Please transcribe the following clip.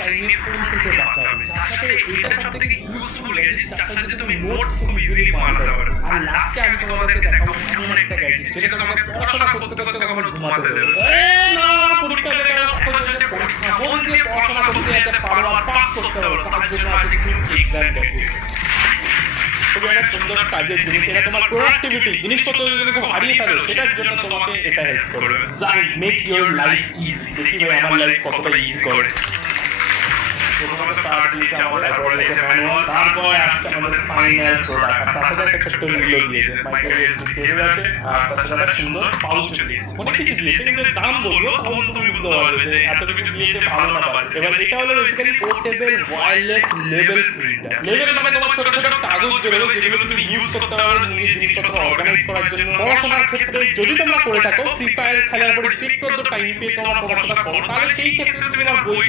টাইমে ফোন থেকে বাঁচাবে। তার সাথে এটা সবথেকে ইউজফুল গ্যাজেট যার সাথে তুমি নোটস খুব ইজিলি বানাতে পারো। আর লাস্টে আমি তোমাদেরকে দেখাবো এমন একটা গ্যাজেট যেটা তোমাকে পড়াশোনা করতে করতে কখনো ঘুমাতে দেবে না। পরীক্ষা দেবে পরীক্ষা মন দিয়ে পড়াশোনা করতে যেতে পারো আর পাস করতে পারো, তার জন্য আছে কিন্তু এক্সাম গ্যাজেট। খুবই একটা সুন্দর কাজের জিনিস, এটা তোমার প্রোডাক্টিভিটি জিনিসপত্র যদি তুমি খুব হারিয়ে ফেলো সেটার জন্য তোমাকে এটা হেল্প করবে। Make your life easy. দেখি ভাই আমার লাইফ কতটা ইজি করে। প্রথমত তার দিয়েছে আমাদের, তারপরে দিয়েছে ম্যানুয়াল, তারপরে আসছে আমাদের ফাইনাল প্রোডাক্ট। আর তার সাথে একটা ছোট্ট ভিডিও দিয়েছে, মাইক্রো ইউএসবি কেবল আছে, আর তার সাথে একটা সুন্দর পাউচ দিয়েছে। অনেক কিছু দিয়েছে, কিন্তু দাম বলবো তখন তুমি বুঝতে পারবে যে এত কিছু দিয়েছে ভালো না ভালো। এবার এটা হলো basically portable wireless level printer. Level মানে তোমার ছোট ছোট কাগজ বেরোবে যেগুলো তুমি ইউজ করতে পারবে নিজের জিনিসপত্র অর্গানাইজ করার জন্য। পড়াশোনার ক্ষেত্রে যদি তোমরা করে থাকো, ফ্রি ফায়ার খেলার পরে যদি একটু টাইম পেয়ে তোমার পড়াশোনা করো, তাহলে সেই ক্ষেত্রে তুমি আমার বই